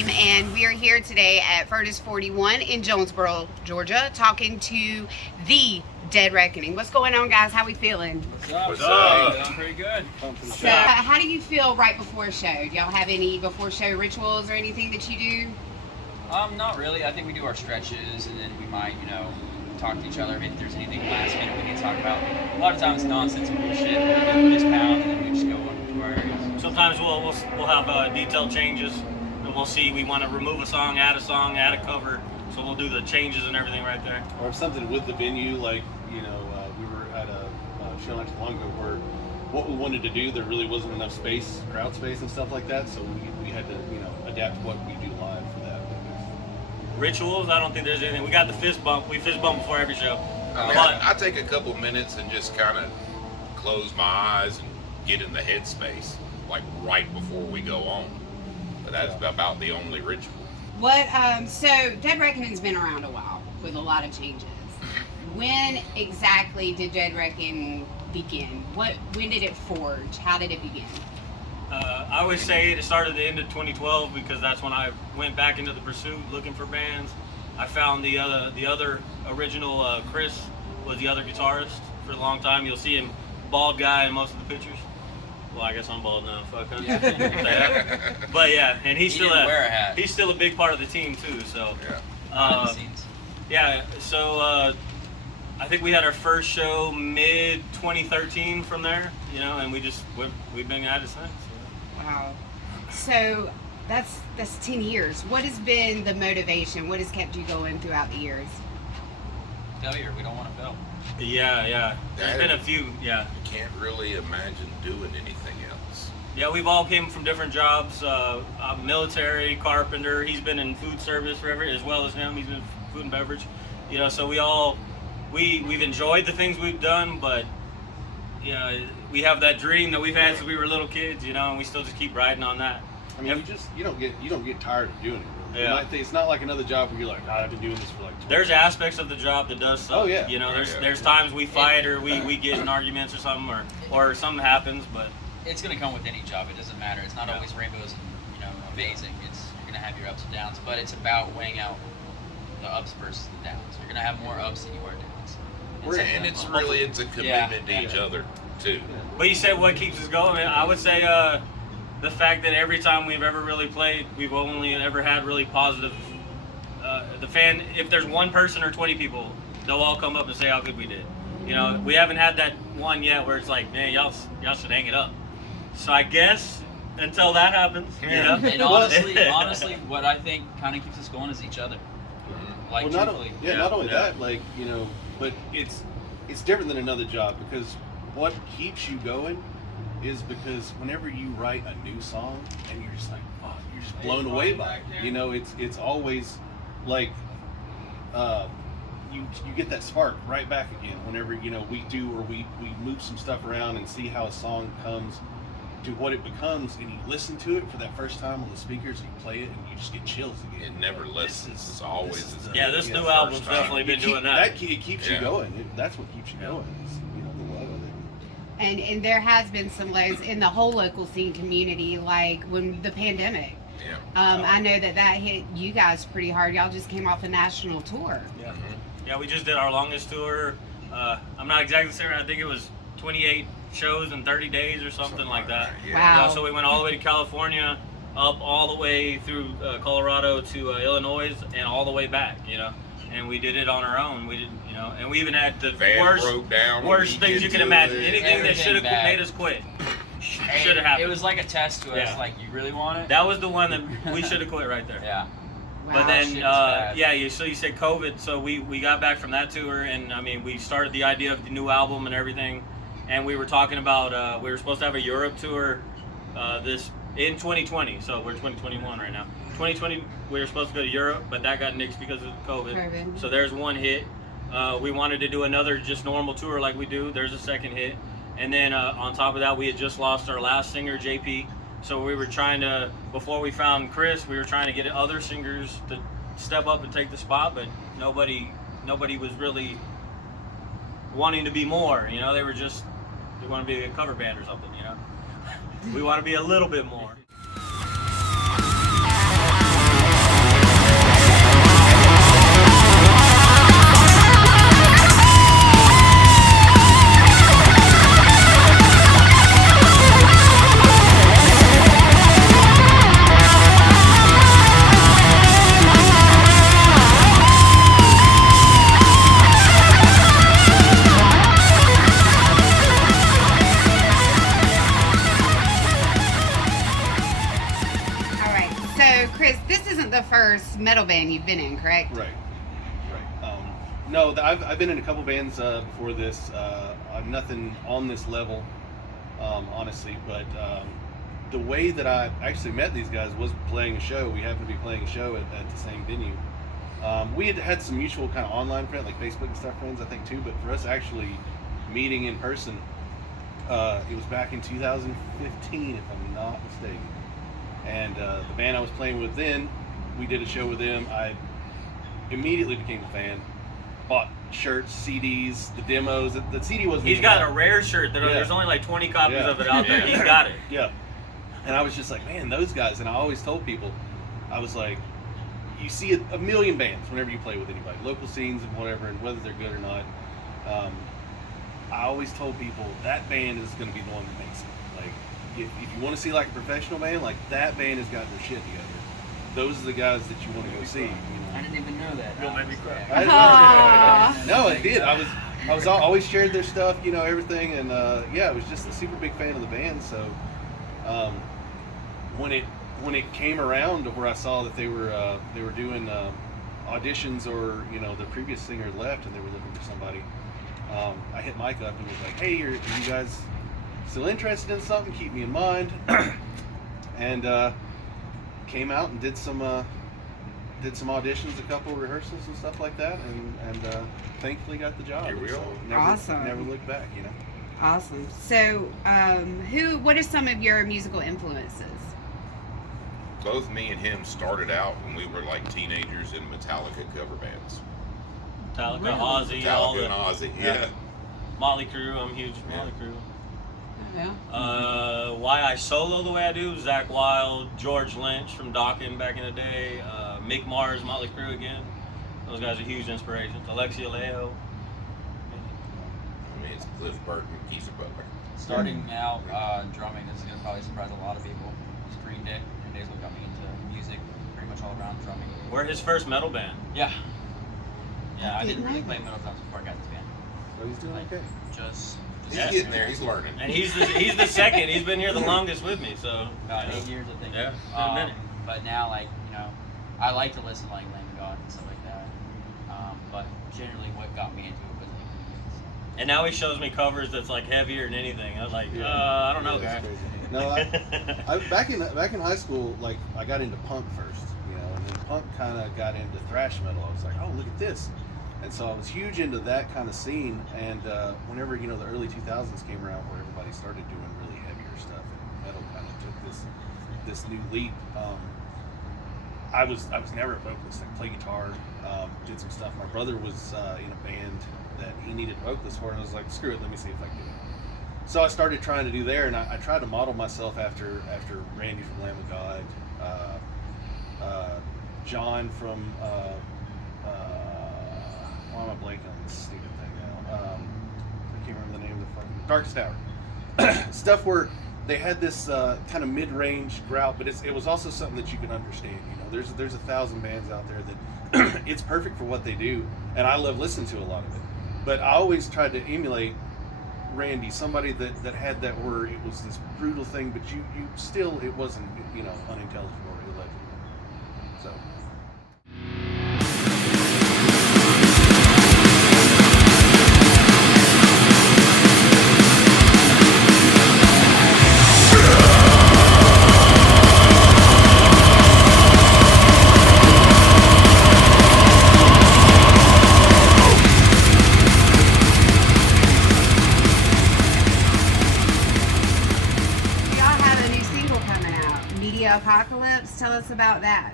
team, and we are here today at Furnace 41 in Jonesboro, Georgia, talking to the Dead Reckoning. What's going on, guys? How we feeling? What's up? Doing pretty good. So, how do you feel right before a show? Do y'all have any before show rituals or anything that you do? Not really. I think we do our stretches, and then we might, talk to each other if there's anything last minute we need to talk about. A lot of times, nonsense and bullshit. We do fist pound, and then we just go to our areas. Sometimes we'll have detailed changes, and we'll see we want to remove a song, add a cover. So we'll do the changes and everything right there. Or if something with the venue, like we were at a show not too long ago where what we wanted to do, there really wasn't enough space, crowd space and stuff like that. So we had to adapt what we do live for that. Rituals, I don't think there's anything. We got the fist bump. We fist bump before every show. I take a couple minutes and just kind of close my eyes and get in the headspace, like right before we go on. But that's about the only ritual. So Dead Reckoning's been around a while with a lot of changes. When exactly did Dead Reckoning begin? When did it forge? How did it begin? I always say it started at the end of 2012 because that's when I went back into the pursuit looking for bands. I found the other original Chris was the other guitarist for a long time. You'll see him bald guy in most of the pictures. Well, I guess I'm bald now. Fuck. But yeah, and he's still wear a hat. He's still a big part of the team too. So Behind the scenes. yeah. So I think we had our first show mid 2013 from there. And we've been at it since. Wow. So that's 10 years. What has been the motivation? What has kept you going throughout the years? Failure. We don't want to fail. Yeah. There's been a few. Yeah. You can't really imagine doing anything else. Yeah, we've all came from different jobs. I'm military, carpenter. He's been in food service forever, as well as him. He's been in food and beverage. So we've enjoyed the things we've done, but we have that dream that we've had since we were little kids. And we still just keep riding on that. I mean, you don't get tired of doing it. Really. Yeah. It's not like another job where you're like, I've been doing this for like 20 There's years. aspects of the job that does suck. Oh, yeah. There's times we fight or we get in arguments or something or something happens, but It's going to come with any job. It doesn't matter. It's not always rainbows and amazing. You're going to have your ups and downs, but it's about weighing out the ups versus the downs. You're going to have more ups than you are downs. And it's a commitment to each other too. But you said what keeps us going? I would say the fact that every time we've ever really played, we've only ever had really positive. The fan, if there's one person or 20 people, they'll all come up and say how good we did. We haven't had that one yet where it's like, man, y'all should hang it up. So I guess until that happens, And honestly, what I think kind of keeps us going is each other. Like, not truthfully. only that, but it's different than another job because what keeps you going is because whenever you write a new song and you're just like, oh, you're just blown away by it. It's always like you get that spark right back again whenever we move some stuff around and see how a song comes to what it becomes, and you listen to it for that first time on the speakers and you play it and you just get chills again. It never listens. It's always this new album's definitely been doing that. It keeps you going. That's what keeps you going. Is, the love of it. And there has been some lows in the whole local scene community, like when the pandemic. Yeah. I know that hit you guys pretty hard. Y'all just came off a national tour. Yeah. Yeah, we just did our longest tour. I'm not exactly certain. I think it was 28 shows in 30 days or something like that. Yeah. Wow. So we went all the way to California, up all the way through Colorado to Illinois, and all the way back. And we did it on our own. We didn't, and we even had the Van broke down worst things you can imagine. Anything that should have made us quit should have happened. It was like a test to us. Yeah. Like, you really want it? That was the one that we should have quit right there. Yeah. But Wow. then, Shit is bad. so you said COVID, so we got back from that tour, and we started the idea of the new album and everything, and we were talking about, we were supposed to have a Europe tour in 2020, so we're 2021 right now. 2020, we were supposed to go to Europe, but that got nixed because of COVID. So there's one hit. We wanted to do another just normal tour like we do. There's a second hit. And then on top of that, we had just lost our last singer, JP. So we were trying to, before we found Chris, we were trying to get other singers to step up and take the spot, but nobody was really wanting to be more. They want to be a cover band or something. We want to be a little bit more. metal band you've been in, correct? Right. No, I've been in a couple bands before this. I'm nothing on this level, honestly. But the way that I actually met these guys was playing a show. We happened to be playing a show at the same venue. We had some mutual kind of online friends, like Facebook and stuff friends, I think too. But for us actually meeting in person, it was back in 2015, if I'm not mistaken. And the band I was playing with then, we did a show with them. I immediately became a fan. Bought shirts, CDs, the demos. The CD wasn't. He's even got out. a rare shirt that there's only like 20 copies Yeah. of it out there. He's got it. Yeah. And I was just like, man, those guys. And I always told people, I was like, you see a million bands whenever you play with anybody, local scenes and whatever, and whether they're good or not. I always told people that band is going to be the one that makes it. Like, if you want to see like a professional band, like that band has got their shit together. Those are the guys that you want to go see. You know? I didn't even know that. You'll make me cry. Aw. No, it did. I was always shared their stuff, you know, everything, and yeah, I was just a super big fan of the band. So when it came around to where I saw that they were doing auditions, or you know, the previous singer left and they were looking for somebody, I hit Mike up and was like, hey, are you guys still interested in something? Keep me in mind. And came out and did some auditions, a couple rehearsals and stuff like that, and thankfully got the job. Here we So are. Awesome. Never looked back, you know. Awesome. So, what are some of your musical influences? Both me and him started out when we were like teenagers in Metallica cover bands. Metallica, Really? Ozzy, all Metallica and the Ozzy. Yeah. Motley Crue. I'm huge Motley Crue. Yeah. Why I solo the way I do, Zach Wilde, George Lynch from Dokken back in the day, Mick Mars, Motley Crue again. Those guys are huge inspirations. Alexia Leo. I mean, it's Cliff Burton, Keith Butler. Starting out drumming, this is going to probably surprise a lot of people. Green Day. Green Day's what got me into music, pretty much all around drumming. We're his first metal band. Yeah. Yeah, I didn't Didn't really know play that. metal drums before I got this band. So he's doing okay. Just He's Yeah. getting there. He's learning. And he's the second. He's been here the longest with me, so. about 8 years, I think. Yeah, been a minute. But now, like, you know, I like to listen to like Lamb of God and stuff like that. But generally, what got me into it was like, And now he shows me covers that's like heavier than anything. I was like, Yeah. I don't know, Yeah, guy. that's crazy. No, back in high school, like I got into punk first, you know, and then punk kind of got into thrash metal. I was like, oh, look at this, and so I was huge into that kind of scene. And whenever you know the early 2000s came around, where everybody started doing really heavier stuff, and metal kind of took this new leap. I was never a vocalist. I played guitar, did some stuff. My brother was in a band that he needed vocalists for, and I was like, screw it, let me see if I can do it. So I started trying to do there, and I tried to model myself after Randy from Lamb of God, John from why am I blanking on this stupid thing now? I can't remember the name of the fucking Darkest Hour. Stuff where they had this kind of mid-range grout, but it was also something that you could understand. You know, there's 1,000 bands out there that it's perfect for what they do, and I love listening to a lot of it. But I always tried to emulate Randy, somebody that had that where it was this brutal thing, but you still, it wasn't, you know, unintelligible or illegible. So. Y'all have a new single coming out, Media Apocalypse. Tell us about that.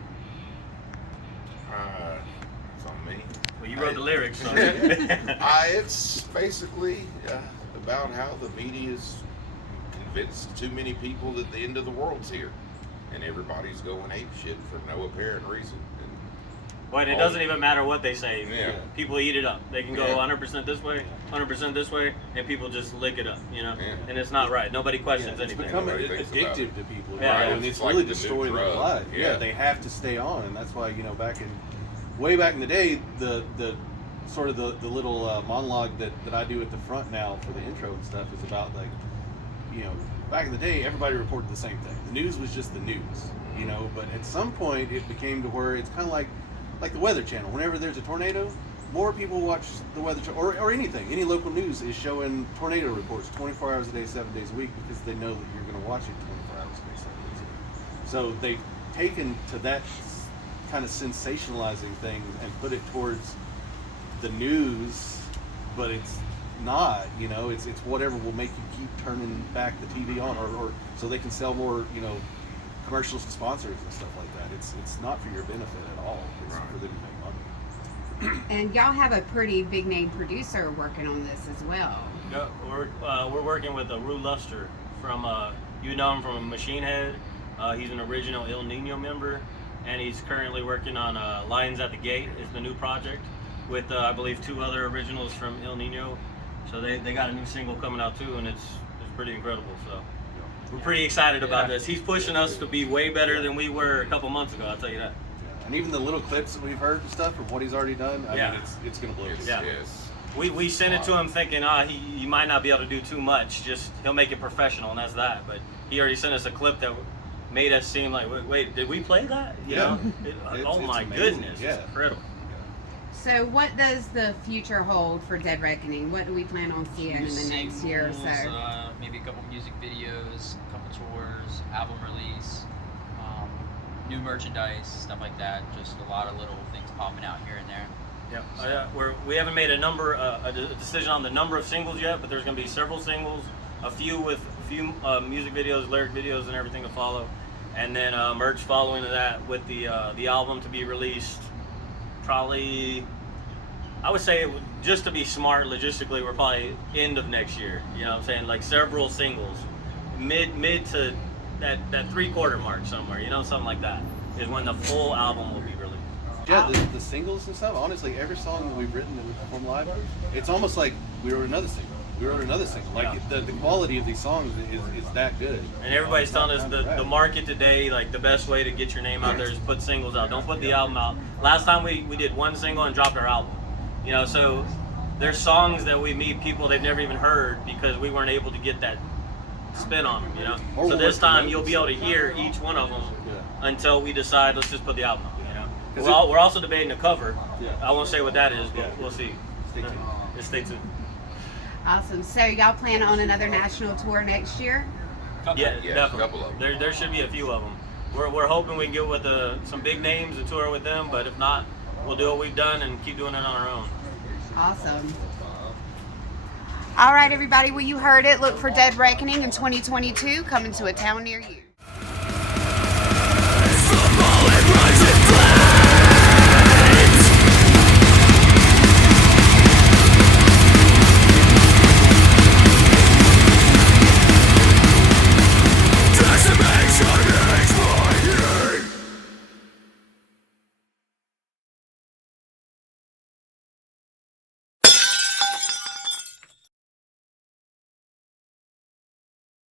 It's on me. Well, you wrote the lyrics, so. It's basically about how the media's convinced too many people that the end of the world's here, and everybody's going ape shit for no apparent reason. But it doesn't even matter what they say. Yeah. People eat it up. They can go Yeah. 100% this way, 100% this way, and people just lick it up, you know? Yeah. And it's not right. Nobody questions It's anything. become Nobody thinks about addictive it. to people, Yeah, right? it's And it's like really the new destroying their drug. life. Yeah. Yeah, they have to stay on, and that's why, you know, way back in the day, the sort of the little monologue that I do at the front now for the intro and stuff is about, like, you know, back in the day, everybody reported the same thing. The news was just the news, you know. But at some point, it became to where it's kind of like like the Weather Channel. Whenever there's a tornado, more people watch the Weather Channel, or anything. Any local news is showing tornado reports 24 hours a day, 7 days a week, because they know that you're going to watch it 24 hours a day, 7 days a week. So they've taken to that kind of sensationalizing thing and put it towards the news, but it's not, you know, it's whatever will make you keep turning back the TV on, or so they can sell more, you know, commercials and sponsors and stuff like that. It's not for your benefit at all. It's Right. for them to make money. And y'all have a pretty big name producer working on this as well. Yeah, we're working with Rue Luster from you know him from Machine Head. He's an original El Nino member, and he's currently working on Lions at the Gate is the new project with I believe 2 other originals from El Nino. So they got a new single coming out too, and it's pretty incredible. So we're pretty excited about this. He's pushing us to be way better than we were a couple months ago. I'll tell you that. And even the little clips that we've heard and stuff from what he's already done, I Yeah. mean, it's gonna blow. Yes, Yeah. yes. We sent it to him thinking, he might not be able to do too much. Just he'll make it professional, and that's that. But he already sent us a clip that made us seem like, wait, did we play that? You Yeah. know? Oh It's my amazing. goodness, Yeah. it's incredible. So what does the future hold for Dead Reckoning? What do we plan on seeing in the next year or so? Singles, maybe a couple music videos, a couple tours, album release, new merchandise, stuff like that. Just a lot of little things popping out here and there. Yeah, we haven't made a decision on the number of singles yet, but there's going to be several singles, a few music videos, lyric videos, and everything to follow, and then merch following that with the album to be released. Probably, I would say, just to be smart logistically, we're probably end of next year. You know what I'm saying? Like several singles, mid to that 3/4 mark somewhere. You know, something like that is when the full album will be released. Yeah, the singles and stuff. Honestly, every song that we've written that we perform live, it's almost like we wrote another single. We wrote another single. Like the quality of these songs is that good. And everybody's telling us the market today, like the best way to get your name out there is put singles out. Don't put the album out. Last time we did one single and dropped our album. You know, so there's songs that we meet people they've never even heard because we weren't able to get that spin on them, you know. Or So we'll this work time the you'll be able to hear each one of them Yeah. until we decide let's just put the album out, you know. 'Cause We're also debating a cover. Yeah. I won't say what that is, but Yeah. we'll see. Stay tuned. Just stay tuned. Awesome. So y'all plan on another national tour next year? Yeah, Yeah, definitely. a couple of them. There should be a few of them. We're hoping we can get with some big names and tour with them, but if not, we'll do what we've done and keep doing it on our own. Awesome. All right, everybody. Well, you heard it. Look for Dead Reckoning in 2022 coming to a town near you.